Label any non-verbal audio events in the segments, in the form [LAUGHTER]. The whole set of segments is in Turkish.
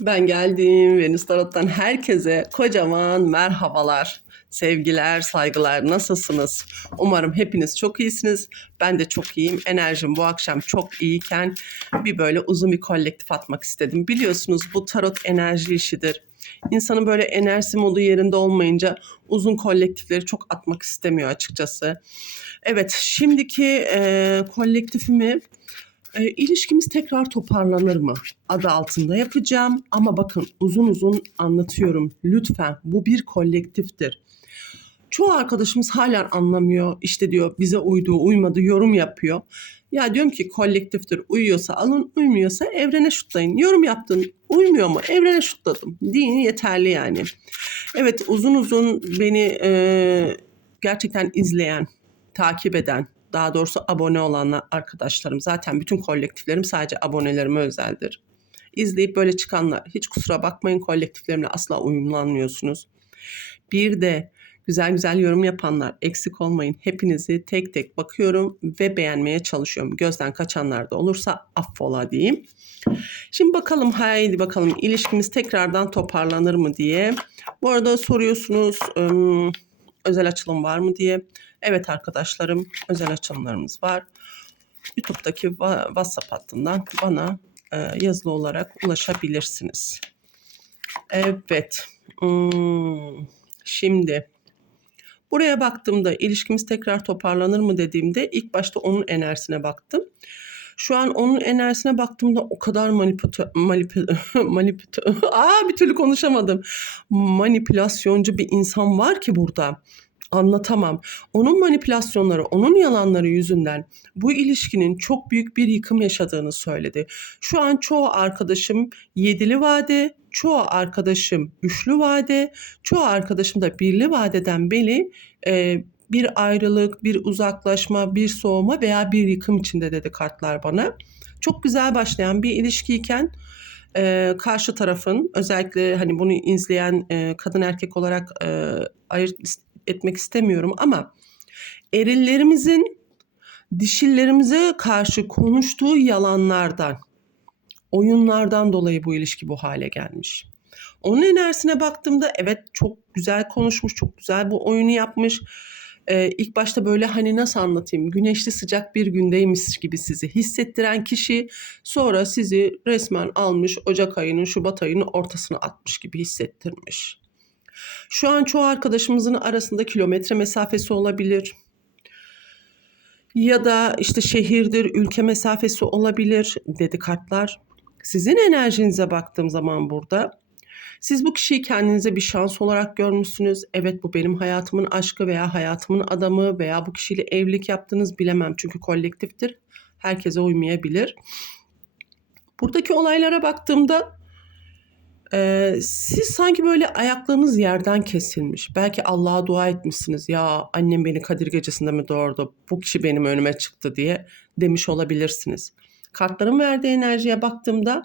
Ben geldim. Venüs Tarot'tan herkese kocaman merhabalar, sevgiler, saygılar. Nasılsınız? Umarım hepiniz çok iyisiniz. Ben de çok iyiyim. Enerjim bu akşam çok iyiyken bir böyle uzun bir kolektif atmak istedim. Biliyorsunuz bu tarot enerji işidir. İnsanın böyle enerjisi modu yerinde olmayınca uzun kolektifleri çok atmak istemiyor açıkçası. Evet, şimdiki e, kolektifimi e, ilişkimiz tekrar toparlanır mı? Adı altında yapacağım ama bakın uzun uzun anlatıyorum. Lütfen bu bir kolektiftir. Çoğu arkadaşımız hala anlamıyor. İşte diyor bize uydu, uymadı, yorum yapıyor. Ya diyorum ki kolektiftir. Uyuyorsa alın, uymuyorsa evrene şutlayın. Yorum yaptın, uymuyor mu? Evrene şutladım. Deyin yeterli yani. Evet uzun uzun beni e, gerçekten izleyen, takip eden, daha doğrusu abone olan arkadaşlarım. Zaten bütün kolektiflerim sadece abonelerime özeldir. İzleyip böyle çıkanlar hiç kusura bakmayın kolektiflerimle asla uyumlanmıyorsunuz. Bir de güzel güzel yorum yapanlar eksik olmayın. Hepinizi tek tek bakıyorum ve beğenmeye çalışıyorum. Gözden kaçanlar da olursa affola diyeyim. Şimdi bakalım haydi bakalım ilişkimiz tekrardan toparlanır mı diye. Bu arada soruyorsunuz özel açılım var mı diye. Evet arkadaşlarım özel açılımlarımız var. YouTube'daki WhatsApp hattından bana e, yazılı olarak ulaşabilirsiniz. Evet. Hmm, Şimdi buraya baktığımda ilişkimiz tekrar toparlanır mı dediğimde ilk başta onun enerjisine baktım. Şu an onun enerjisine baktığımda o kadar manipülatör, manipülatör, [LAUGHS] aa bir türlü konuşamadım. Manipülasyoncu bir insan var ki burada anlatamam. Onun manipülasyonları, onun yalanları yüzünden bu ilişkinin çok büyük bir yıkım yaşadığını söyledi. Şu an çoğu arkadaşım yedili vade, çoğu arkadaşım üçlü vade, çoğu arkadaşım da birli vadeden beri e, bir ayrılık, bir uzaklaşma, bir soğuma veya bir yıkım içinde dedi kartlar bana. Çok güzel başlayan bir ilişkiyken e, karşı tarafın özellikle hani bunu izleyen e, kadın erkek olarak e, ayırt etmek istemiyorum ama erillerimizin dişillerimize karşı konuştuğu yalanlardan, oyunlardan dolayı bu ilişki bu hale gelmiş. Onun enerjisine baktığımda evet çok güzel konuşmuş, çok güzel bu oyunu yapmış. Ee, ilk başta böyle hani nasıl anlatayım güneşli sıcak bir gündeymiş gibi sizi hissettiren kişi sonra sizi resmen almış Ocak ayının Şubat ayının ortasına atmış gibi hissettirmiş. Şu an çoğu arkadaşımızın arasında kilometre mesafesi olabilir. Ya da işte şehirdir, ülke mesafesi olabilir dedi kartlar. Sizin enerjinize baktığım zaman burada siz bu kişiyi kendinize bir şans olarak görmüşsünüz. Evet bu benim hayatımın aşkı veya hayatımın adamı veya bu kişiyle evlilik yaptınız bilemem. Çünkü kolektiftir. Herkese uymayabilir. Buradaki olaylara baktığımda ee, siz sanki böyle ayaklarınız yerden kesilmiş. Belki Allah'a dua etmişsiniz. Ya annem beni Kadir gecesinde mi doğurdu? Bu kişi benim önüme çıktı diye demiş olabilirsiniz. Kartların verdiği enerjiye baktığımda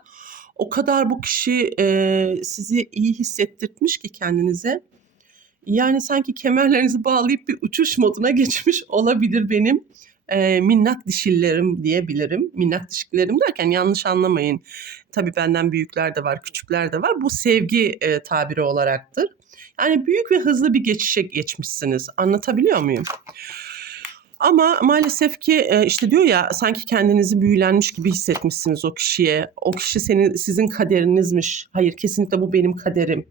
o kadar bu kişi e, sizi iyi hissettirtmiş ki kendinize. Yani sanki kemerlerinizi bağlayıp bir uçuş moduna geçmiş olabilir benim e, minnak dişillerim diyebilirim. Minnak dişillerim derken yanlış anlamayın. Tabii benden büyükler de var, küçükler de var. Bu sevgi e, tabiri olaraktır. Yani büyük ve hızlı bir geçişe geçmişsiniz. Anlatabiliyor muyum? Ama maalesef ki işte diyor ya sanki kendinizi büyülenmiş gibi hissetmişsiniz o kişiye. O kişi senin sizin kaderinizmiş. Hayır kesinlikle bu benim kaderim.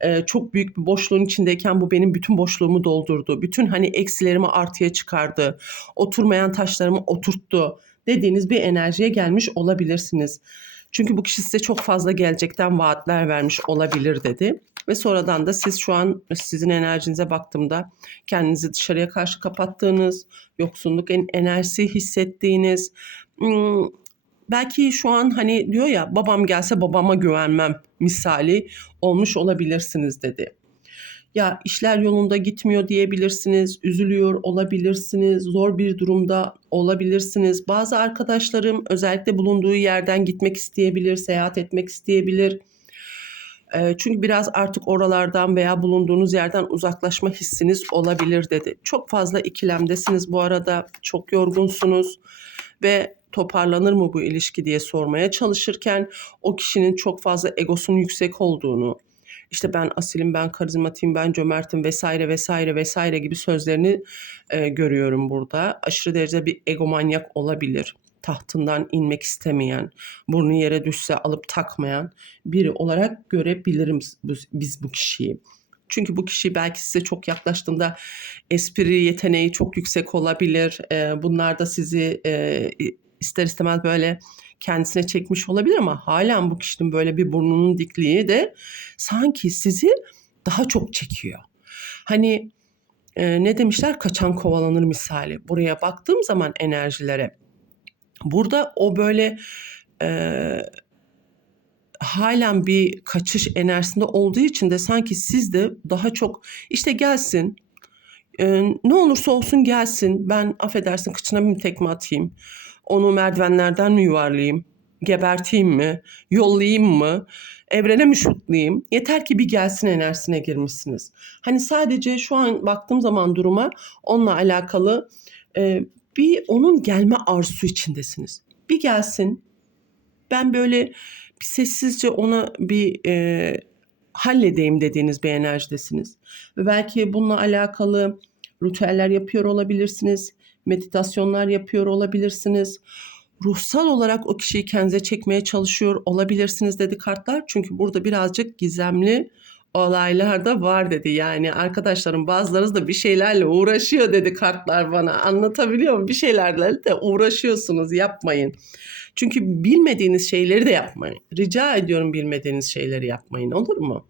E, çok büyük bir boşluğun içindeyken bu benim bütün boşluğumu doldurdu. Bütün hani eksilerimi artıya çıkardı. Oturmayan taşlarımı oturttu dediğiniz bir enerjiye gelmiş olabilirsiniz. Çünkü bu kişi size çok fazla gelecekten vaatler vermiş olabilir dedi. Ve sonradan da siz şu an sizin enerjinize baktığımda kendinizi dışarıya karşı kapattığınız, yoksunluk en- enerjisi hissettiğiniz, belki şu an hani diyor ya babam gelse babama güvenmem misali olmuş olabilirsiniz dedi. Ya işler yolunda gitmiyor diyebilirsiniz, üzülüyor olabilirsiniz, zor bir durumda olabilirsiniz. Bazı arkadaşlarım özellikle bulunduğu yerden gitmek isteyebilir, seyahat etmek isteyebilir. Çünkü biraz artık oralardan veya bulunduğunuz yerden uzaklaşma hissiniz olabilir dedi. Çok fazla ikilemdesiniz bu arada, çok yorgunsunuz ve toparlanır mı bu ilişki diye sormaya çalışırken o kişinin çok fazla egosunun yüksek olduğunu, işte ben asilim, ben karizmatiyim, ben cömertim vesaire vesaire vesaire gibi sözlerini e, görüyorum burada. Aşırı derecede bir egomanyak olabilir. Tahtından inmek istemeyen, burnu yere düşse alıp takmayan biri olarak görebilirim bu- biz bu kişiyi. Çünkü bu kişi belki size çok yaklaştığında espri yeteneği çok yüksek olabilir. E, bunlar da sizi e, ister istemez böyle kendisine çekmiş olabilir ama halen bu kişinin böyle bir burnunun dikliği de sanki sizi daha çok çekiyor. Hani e, ne demişler kaçan kovalanır misali. Buraya baktığım zaman enerjilere burada o böyle e, halen bir kaçış enerjisinde olduğu için de sanki siz de daha çok işte gelsin e, ne olursa olsun gelsin ben affedersin kıçına bir tekme atayım onu merdivenlerden mi yuvarlayayım geberteyim mi yollayayım mı evrene mi şutlayayım yeter ki bir gelsin enerjisine girmişsiniz. Hani sadece şu an baktığım zaman duruma onunla alakalı e, bir onun gelme arzusu içindesiniz. Bir gelsin ben böyle sessizce ona bir e, halledeyim dediğiniz bir enerjidesiniz. Ve belki bununla alakalı ritüeller yapıyor olabilirsiniz. Meditasyonlar yapıyor olabilirsiniz. Ruhsal olarak o kişiyi kendinize çekmeye çalışıyor olabilirsiniz dedi kartlar. Çünkü burada birazcık gizemli olaylar da var dedi. Yani arkadaşlarım bazılarınız da bir şeylerle uğraşıyor dedi kartlar bana. Anlatabiliyor muyum? Bir şeylerle de uğraşıyorsunuz yapmayın. Çünkü bilmediğiniz şeyleri de yapmayın. Rica ediyorum bilmediğiniz şeyleri yapmayın olur mu?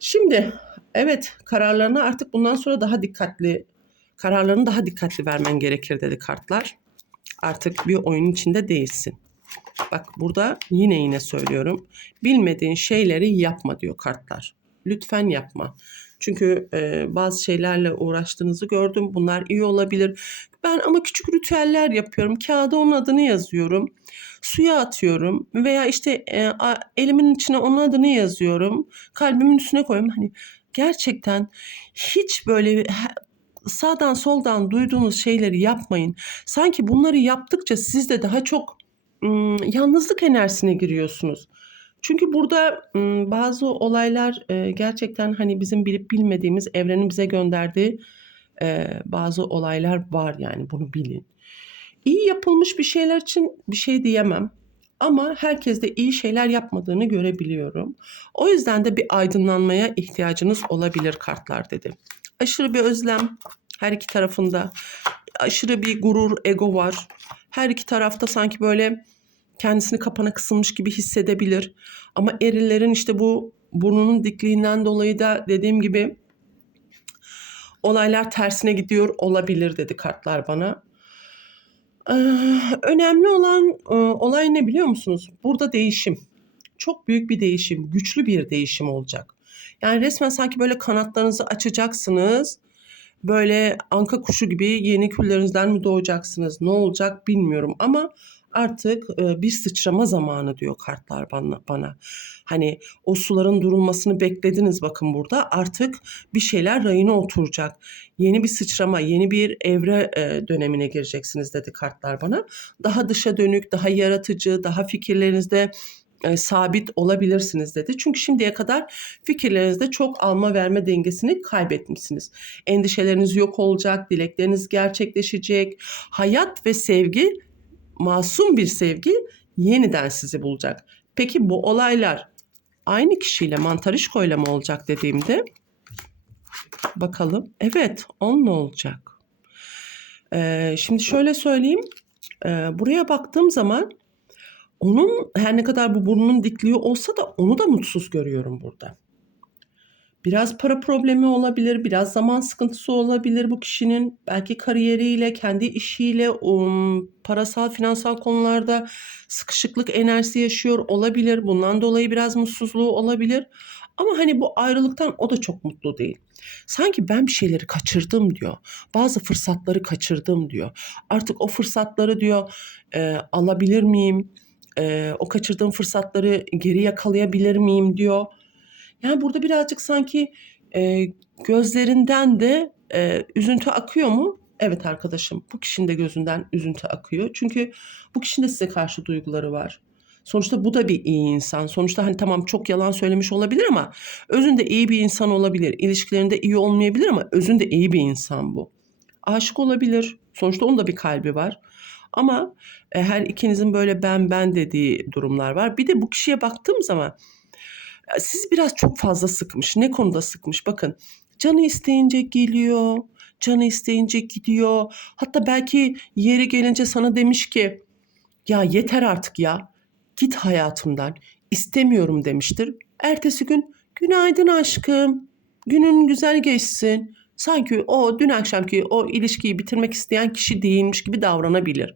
Şimdi evet kararlarını artık bundan sonra daha dikkatli kararlarını daha dikkatli vermen gerekir dedi kartlar. Artık bir oyun içinde değilsin. Bak burada yine yine söylüyorum. Bilmediğin şeyleri yapma diyor kartlar. Lütfen yapma. Çünkü e, bazı şeylerle uğraştığınızı gördüm. Bunlar iyi olabilir. Ben ama küçük ritüeller yapıyorum. Kağıda onun adını yazıyorum. Suya atıyorum veya işte e, a- elimin içine onun adını yazıyorum. Kalbimin üstüne koyuyorum. Hani gerçekten hiç böyle sağdan soldan duyduğunuz şeyleri yapmayın. Sanki bunları yaptıkça siz de daha çok ım, yalnızlık enerjisine giriyorsunuz. Çünkü burada ım, bazı olaylar e, gerçekten hani bizim bilip bilmediğimiz evrenin bize gönderdiği e, bazı olaylar var yani bunu bilin. İyi yapılmış bir şeyler için bir şey diyemem. Ama herkes de iyi şeyler yapmadığını görebiliyorum. O yüzden de bir aydınlanmaya ihtiyacınız olabilir kartlar dedi. Aşırı bir özlem her iki tarafında. Aşırı bir gurur, ego var. Her iki tarafta sanki böyle kendisini kapana kısılmış gibi hissedebilir. Ama erillerin işte bu burnunun dikliğinden dolayı da dediğim gibi olaylar tersine gidiyor olabilir dedi kartlar bana. Önemli olan olay ne biliyor musunuz? Burada değişim. Çok büyük bir değişim, güçlü bir değişim olacak. Yani resmen sanki böyle kanatlarınızı açacaksınız. Böyle anka kuşu gibi yeni küllerinizden mi doğacaksınız? Ne olacak bilmiyorum ama artık e, bir sıçrama zamanı diyor kartlar bana, bana. Hani o suların durulmasını beklediniz bakın burada. Artık bir şeyler rayına oturacak. Yeni bir sıçrama, yeni bir evre e, dönemine gireceksiniz dedi kartlar bana. Daha dışa dönük, daha yaratıcı, daha fikirlerinizde e, sabit olabilirsiniz dedi. Çünkü şimdiye kadar fikirlerinizde çok alma verme dengesini kaybetmişsiniz. Endişeleriniz yok olacak, dilekleriniz gerçekleşecek. Hayat ve sevgi, masum bir sevgi yeniden sizi bulacak. Peki bu olaylar aynı kişiyle mantarişkoyla mı olacak dediğimde bakalım. Evet onunla olacak. Ee, şimdi şöyle söyleyeyim. Ee, buraya baktığım zaman onun her ne kadar bu burnunun dikliği olsa da onu da mutsuz görüyorum burada. Biraz para problemi olabilir, biraz zaman sıkıntısı olabilir bu kişinin. Belki kariyeriyle, kendi işiyle, um, parasal, finansal konularda sıkışıklık enerjisi yaşıyor olabilir. Bundan dolayı biraz mutsuzluğu olabilir. Ama hani bu ayrılıktan o da çok mutlu değil. Sanki ben bir şeyleri kaçırdım diyor. Bazı fırsatları kaçırdım diyor. Artık o fırsatları diyor e, alabilir miyim? E, o kaçırdığım fırsatları geri yakalayabilir miyim diyor. Yani burada birazcık sanki e, gözlerinden de e, üzüntü akıyor mu? Evet arkadaşım bu kişinin de gözünden üzüntü akıyor. Çünkü bu kişinin de size karşı duyguları var. Sonuçta bu da bir iyi insan. Sonuçta hani tamam çok yalan söylemiş olabilir ama özünde iyi bir insan olabilir. İlişkilerinde iyi olmayabilir ama özünde iyi bir insan bu. Aşık olabilir. Sonuçta onun da bir kalbi var. Ama e, her ikinizin böyle ben ben dediği durumlar var. Bir de bu kişiye baktığım zaman siz biraz çok fazla sıkmış. Ne konuda sıkmış? Bakın canı isteyince geliyor, canı isteyince gidiyor. Hatta belki yeri gelince sana demiş ki ya yeter artık ya git hayatımdan istemiyorum demiştir. Ertesi gün günaydın aşkım günün güzel geçsin. Sanki o dün akşamki o ilişkiyi bitirmek isteyen kişi değilmiş gibi davranabilir.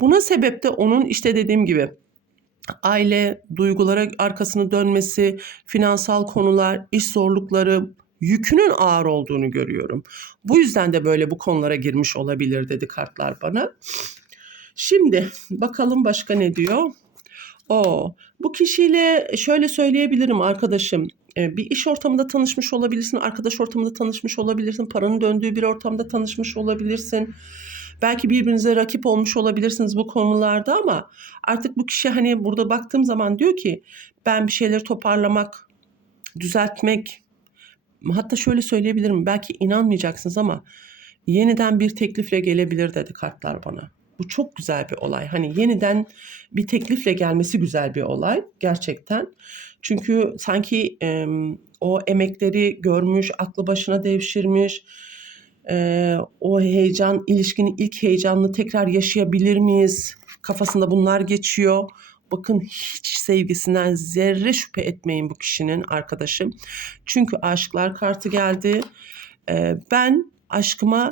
Buna sebep de onun işte dediğim gibi aile duygulara arkasını dönmesi, finansal konular, iş zorlukları, yükünün ağır olduğunu görüyorum. Bu yüzden de böyle bu konulara girmiş olabilir dedi kartlar bana. Şimdi bakalım başka ne diyor? O bu kişiyle şöyle söyleyebilirim arkadaşım. E, Bir iş ortamında tanışmış olabilirsin, arkadaş ortamında tanışmış olabilirsin, paranın döndüğü bir ortamda tanışmış olabilirsin. Belki birbirinize rakip olmuş olabilirsiniz bu konularda ama artık bu kişi hani burada baktığım zaman diyor ki ben bir şeyleri toparlamak, düzeltmek, hatta şöyle söyleyebilirim belki inanmayacaksınız ama yeniden bir teklifle gelebilir dedi kartlar bana. Bu çok güzel bir olay. Hani yeniden bir teklifle gelmesi güzel bir olay gerçekten. Çünkü sanki e, o emekleri görmüş, aklı başına devşirmiş. E, o heyecan, ilişkinin ilk heyecanını tekrar yaşayabilir miyiz? Kafasında bunlar geçiyor. Bakın hiç sevgisinden zerre şüphe etmeyin bu kişinin arkadaşım. Çünkü aşklar kartı geldi. E, ben aşkıma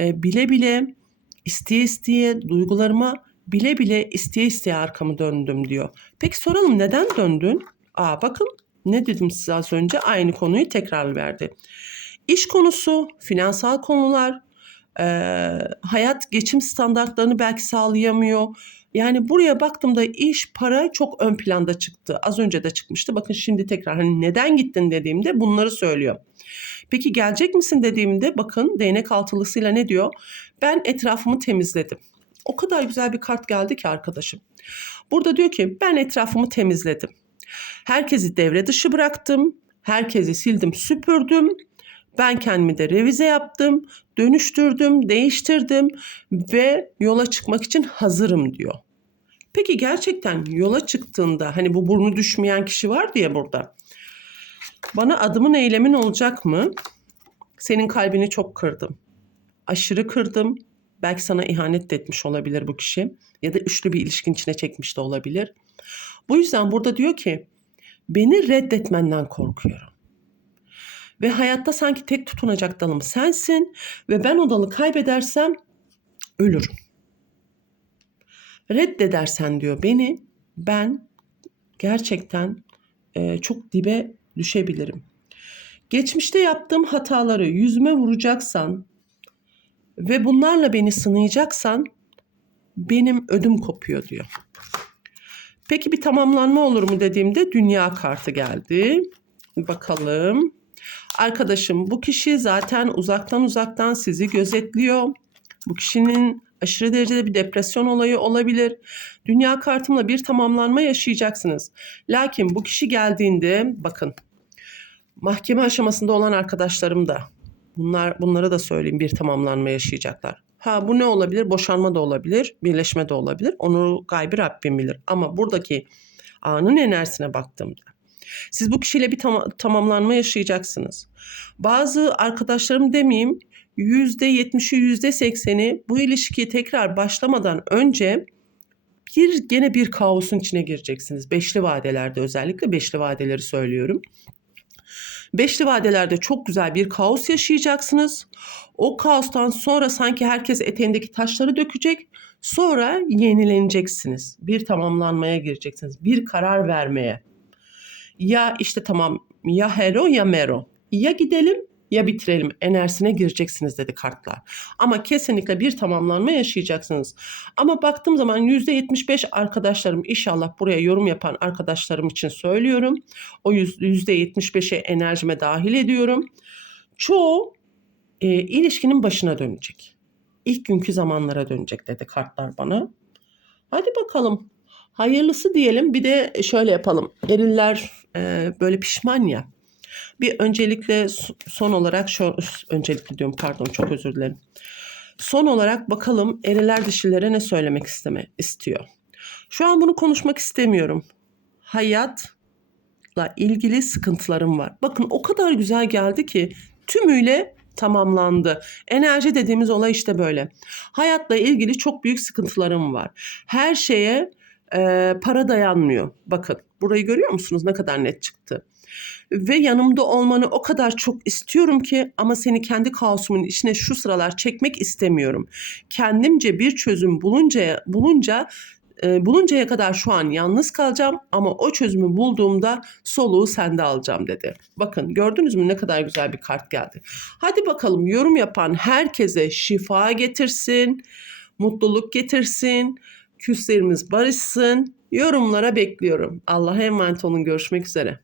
e, bile bile isteye isteye duygularıma bile bile isteye isteye arkamı döndüm diyor. Peki soralım neden döndün? Aa bakın ne dedim size az önce aynı konuyu tekrar verdi. İş konusu, finansal konular, e, hayat geçim standartlarını belki sağlayamıyor. Yani buraya baktığımda iş, para çok ön planda çıktı. Az önce de çıkmıştı. Bakın şimdi tekrar hani neden gittin dediğimde bunları söylüyor. Peki gelecek misin dediğimde bakın değnek altılısıyla ne diyor? Ben etrafımı temizledim. O kadar güzel bir kart geldi ki arkadaşım. Burada diyor ki ben etrafımı temizledim. Herkesi devre dışı bıraktım. Herkesi sildim, süpürdüm. Ben kendimi de revize yaptım, dönüştürdüm, değiştirdim ve yola çıkmak için hazırım diyor. Peki gerçekten yola çıktığında hani bu burnu düşmeyen kişi var diye burada. Bana adımın eylemin olacak mı? Senin kalbini çok kırdım. Aşırı kırdım. Belki sana ihanet de etmiş olabilir bu kişi. Ya da üçlü bir ilişkin içine çekmiş de olabilir. Bu yüzden burada diyor ki beni reddetmenden korkuyorum. Ve hayatta sanki tek tutunacak dalım sensin ve ben o dalı kaybedersem ölürüm. Reddedersen diyor beni ben gerçekten e, çok dibe düşebilirim. Geçmişte yaptığım hataları yüzüme vuracaksan ve bunlarla beni sınayacaksan benim ödüm kopuyor diyor. Peki bir tamamlanma olur mu dediğimde dünya kartı geldi. Bakalım. Arkadaşım bu kişi zaten uzaktan uzaktan sizi gözetliyor. Bu kişinin aşırı derecede bir depresyon olayı olabilir. Dünya kartımla bir tamamlanma yaşayacaksınız. Lakin bu kişi geldiğinde bakın mahkeme aşamasında olan arkadaşlarım da bunlar bunlara da söyleyeyim bir tamamlanma yaşayacaklar. Ha bu ne olabilir? Boşanma da olabilir, birleşme de olabilir. Onu gaybi Rabbim bilir. Ama buradaki anın enerjisine baktığımda siz bu kişiyle bir tam- tamamlanma yaşayacaksınız. Bazı arkadaşlarım demeyeyim %70'i %80'i bu ilişkiye tekrar başlamadan önce bir gene bir kaosun içine gireceksiniz. Beşli vadelerde özellikle beşli vadeleri söylüyorum. Beşli vadelerde çok güzel bir kaos yaşayacaksınız. O kaostan sonra sanki herkes eteğindeki taşları dökecek. Sonra yenileneceksiniz. Bir tamamlanmaya gireceksiniz. Bir karar vermeye. Ya işte tamam ya hero ya mero. Ya gidelim ya bitirelim enerjisine gireceksiniz dedi kartlar. Ama kesinlikle bir tamamlanma yaşayacaksınız. Ama baktığım zaman %75 arkadaşlarım inşallah buraya yorum yapan arkadaşlarım için söylüyorum. O %75'e enerjime dahil ediyorum. Çoğu e, ilişkinin başına dönecek. ilk günkü zamanlara dönecek dedi kartlar bana. Hadi bakalım. Hayırlısı diyelim. Bir de şöyle yapalım. Eriller e, böyle pişman ya. Bir öncelikle son olarak şu öncelikli diyorum pardon çok özür dilerim. Son olarak bakalım eriler dişilere ne söylemek isteme istiyor. Şu an bunu konuşmak istemiyorum. Hayatla ilgili sıkıntılarım var. Bakın o kadar güzel geldi ki tümüyle tamamlandı. Enerji dediğimiz olay işte böyle. Hayatla ilgili çok büyük sıkıntılarım var. Her şeye e, para dayanmıyor. Bakın burayı görüyor musunuz ne kadar net çıktı. Ve yanımda olmanı o kadar çok istiyorum ki ama seni kendi kaosumun içine şu sıralar çekmek istemiyorum. Kendimce bir çözüm bulunca bulunca e, buluncaya kadar şu an yalnız kalacağım ama o çözümü bulduğumda soluğu sende alacağım dedi. Bakın gördünüz mü ne kadar güzel bir kart geldi. Hadi bakalım yorum yapan herkese şifa getirsin, mutluluk getirsin, küslerimiz barışsın. Yorumlara bekliyorum. Allah'a emanet olun. Görüşmek üzere.